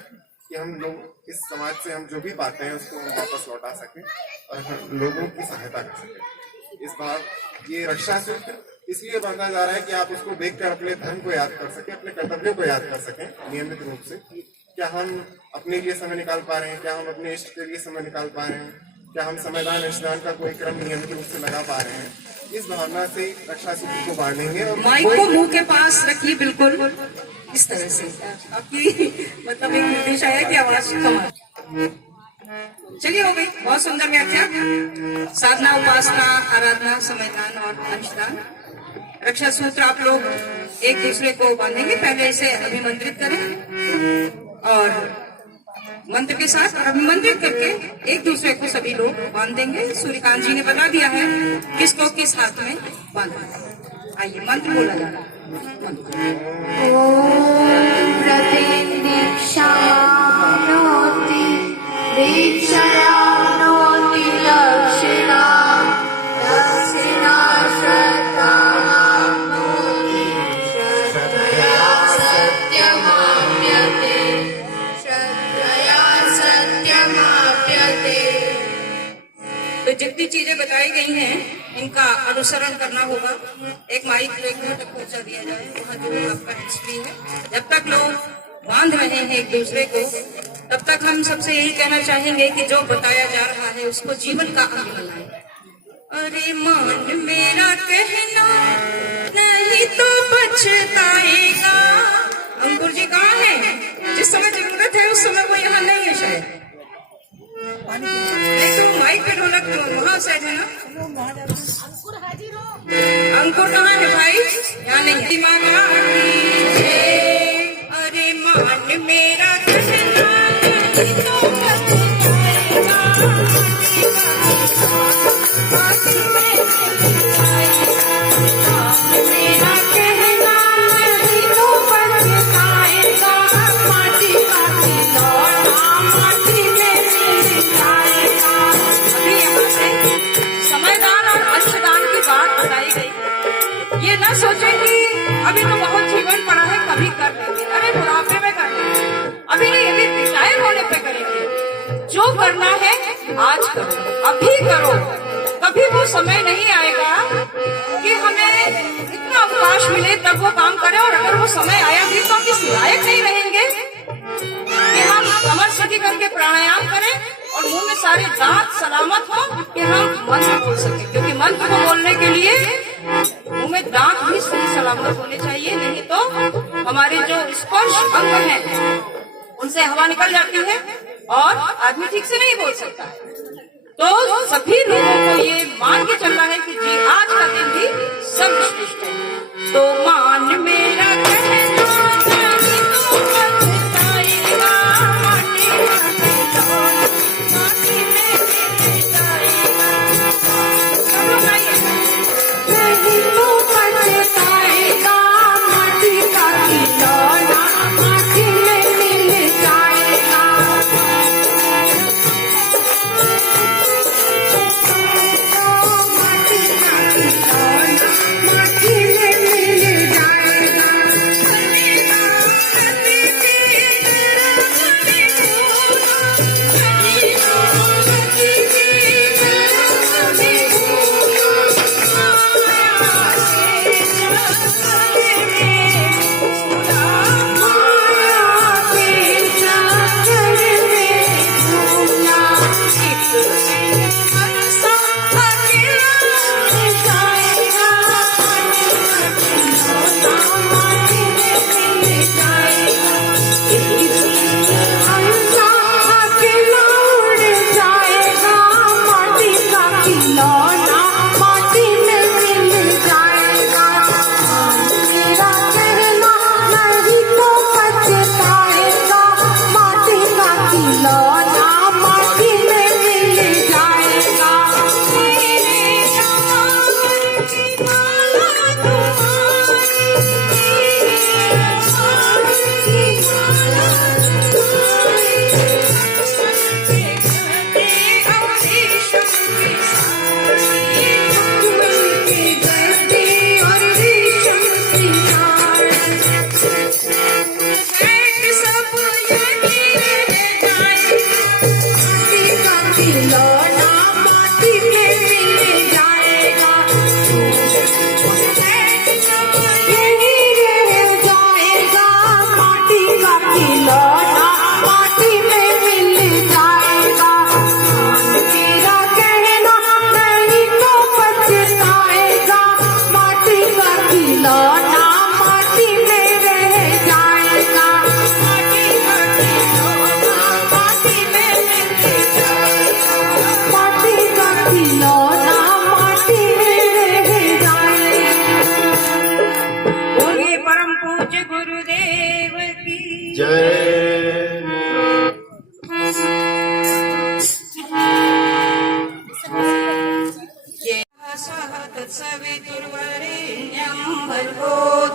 कि हम लोग इस समाज से हम जो भी पाते हैं उसको हम वापस लौटा सकें और लोगों की सहायता कर सकें। इस बार ये रक्षा सूत्र इसलिए बांधा जा रहा है कि आप उसको देखकर अपने धर्म को याद कर सकें, अपने कर्तव्यों को याद कर सकें नियमित रूप से। क्या हम अपने लिए समय निकाल पा रहे हैं? क्या हम अपने इष्ट के लिए समय निकाल पा रहे हैं? क्या हम समयदान, अंशदान का कोई क्रम नियमित रूप से लगा पा रहे हैं? इस भावना से रक्षा सूत्र को बांधेंगे। और माइक को मुंह के पास रखिए, बिल्कुल इस तरह से। आपकी मतलब एक निर्देश आया कि आवाज कम। चलिए, हो गई, बहुत सुंदर व्याख्या। साधना, उपासना, आराधना, समयदान और अंशदान। रक्षा सूत्र आप लोग एक दूसरे को बांधेंगे। पहले इसे अभिमंत्रित करें और मंत्र के साथ और अभिमंत्रित करके एक दूसरे को सभी लोग बांध देंगे। सूर्यकांत जी ने बता दिया है किसको किस हाथ में बांधना है। आइए, मंत्र बोला जा रहा है। ॐ व्रतेन दीक्षाप्नोति दीक्षयाप्नोति दक्षिणा दक्षिणा श्रद्धामाप्नोति श्रद्धया सत्यमाप्यते श्रद्धया सत्यमाप्यते। तो जितनी चीजें बताई गई हैं इनका अनुसरण करना होगा। एक माइक एक तक पहुंचा दिया जाए, वहाँ जो आपका हिस्ट्री है। जब तक लोग बांध रहे हैं एक दूसरे को, तब तक हम सबसे यही कहना चाहेंगे कि जो बताया जा रहा है उसको जीवन का अंग बनाएं। अरे मान मेरा कहना नहीं तो पछताएगा। अंकुर जी कहाँ है? जिस समय जरूरत है उस समय वो यहाँ नहीं है शायद। नहीं तो माइक पे ढोलक वहाँ से है ना। अंकुर कहाँ है भाई? यहाँ नहीं है। अरे मान मेरा कहना नहीं तो पछताएगा। मेरा कहना नहीं तो पछताएगा। माटी का खिलौना माटी में मिल जाएगा। अभी यहाँ से समयदान और अंशदान की बात बताई गई। ये न सोचें कि अभी तो बहुत जीवन पड़ा है, कभी कर लेंगे। अरे बुढ़ापे में कर लेंगे, अभी नहीं, अभी रिटायर होने पे करेंगे। जो करना है आज करो, अभी करो। कभी वो समय नहीं आएगा कि हमें इतना अवकाश अवकाश मिले तब वो काम करें, और अगर वो समय आया भी तो हम इस लायक नहीं रहेंगे कि हम कमर सीधी करके प्राणायाम करें और मुंह में सारे दांत सलामत हो कि हम मंत्र बोल सके, क्योंकि मंत्र को बोलने के लिए मुंह में दांत भी सही सलामत होने चाहिए, नहीं तो हमारे जो स्पर्श अंग हैं उनसे हवा निकल जाती है और आदमी ठीक से नहीं बोल सकता। तो सभी लोगों को ये मान के चलना है कि जी आज का दिन भी सर्वश्रेष्ठ है। तो मान मेरा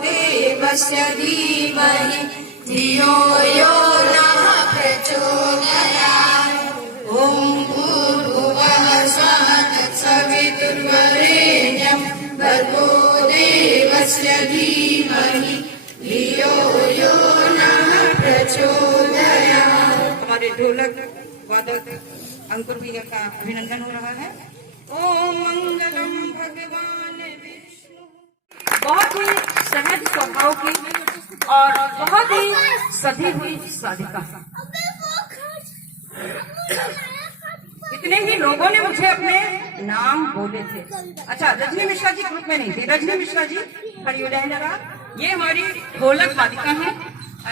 देवस्य धीमहि धियो यो नः प्रचोदयात्। ॐ भूर्भुवः स्वः तत्सवितुर्वरेण्यं भर्गो देवस्य धीमहि धियो यो नः प्रचोदयात्। हमारे ढोलक वादक अंकुर भैया का अभिनंदन हो रहा है। ओम मंगलम भगवान विष्णु। बहुत ही सहज स्वभाव की और बहुत ही सधी हुई साधिका। इतने ही लोगों ने मुझे अपने नाम बोले थे। अच्छा, रजनी मिश्रा जी ग्रुप में नहीं थे। रजनी मिश्रा जी खड़ी हो जाए जरा। ये हमारी ढोलक वादिका है।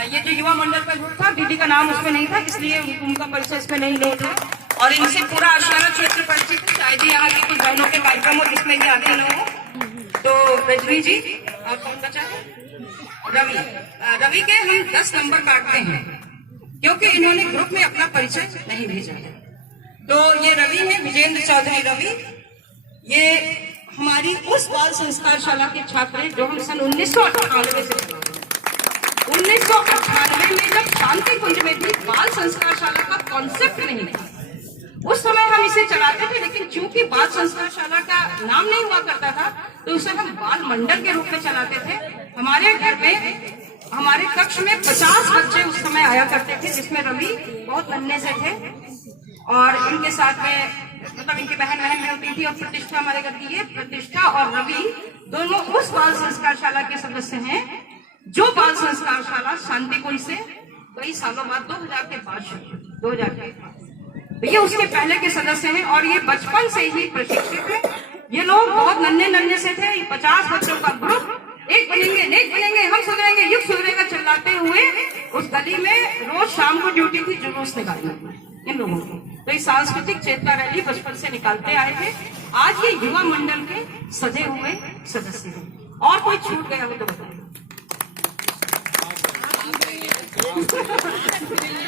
ये जो युवा मंडल का ग्रुप था, दीदी का नाम उसमें नहीं था, इसलिए उनका परिचय इसमें नहीं था। और इनसे पूरा आशियाना क्षेत्र परिचित है। शायद यहाँ की कुछ बहनों के कार्यक्रम हो जिसमें ये आते न हो। तो रजनी जी, और कौन बचा है? रवि। रवि के हम 10 नंबर काटते हैं क्योंकि इन्होंने ग्रुप में अपना परिचय नहीं भेजा है। तो ये रवि है, विजेंद्र चौधरी रवि। ये हमारी उस बाल संस्कार शाला के छात्र हैं जो हम सन 1998 से 1998 में जब शांति कुंज में भी बाल संस्कार शाला का कॉन्सेप्ट नहीं था, उस समय हम इसे चलाते थे। लेकिन चूंकि बाल संस्कार शाला का नाम नहीं हुआ करता था तो उसे हम बाल मंडल के रूप में चलाते थे। हमारे घर में, हमारे कक्ष में 50 बच्चे उस समय आया करते थे, जिसमें रवि बहुत नन्हे से थे। और इनके साथ में मतलब इनकी बहन में होती थी। और प्रतिष्ठा हमारे घर की, ये प्रतिष्ठा और रवि दोनों उस बाल संस्कारशाला के सदस्य हैं जो बाल संस्कारशाला शांतिकुंज से कई सालों बाद 2000 के बाद शुरू, 2000 के बाद। ये उसके पहले के सदस्य हैं और ये बचपन से ही प्रशिक्षित है। ये लोग बहुत नन्हे से थे। 50 बच्चों का ग्रुप, एक बनेंगे, हम सुधरेंगे, युग सुधरेगा चिल्लाते हुए उस गली में रोज शाम को ड्यूटी थी जुलूस निकालना इन लोगों की। तो ये सांस्कृतिक चेतना रैली बचपन से निकालते आए थे। आज ये युवा मंडल के सजे हुए सदस्य हैं। और कोई छूट गया हो तो बताइए।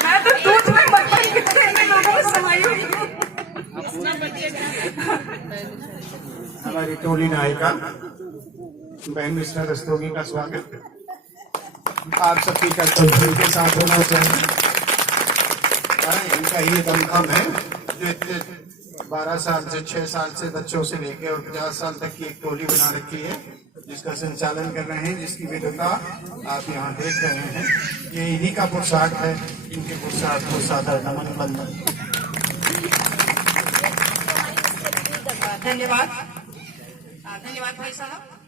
मैं तो दूध में बचपन के लोगों में समाई हुई हूँ। हमारी टोली नायिका बहन मिश्रा रस्तोगी का स्वागत आप सबकी कर्तव्य के साथ होना चाहिए। इनका ये दमखम है जो इतने 12 साल से 6 साल से बच्चों से लेकर और 50 साल तक की एक टोली बना रखी है जिसका संचालन कर रहे हैं, जिसकी विद्वता आप यहाँ देख रहे हैं। ये इन्हीं का पुरुषार्थ है। इनके पुरुषार्थ को सादर नमन बंदन। धन्यवाद भाई साहब।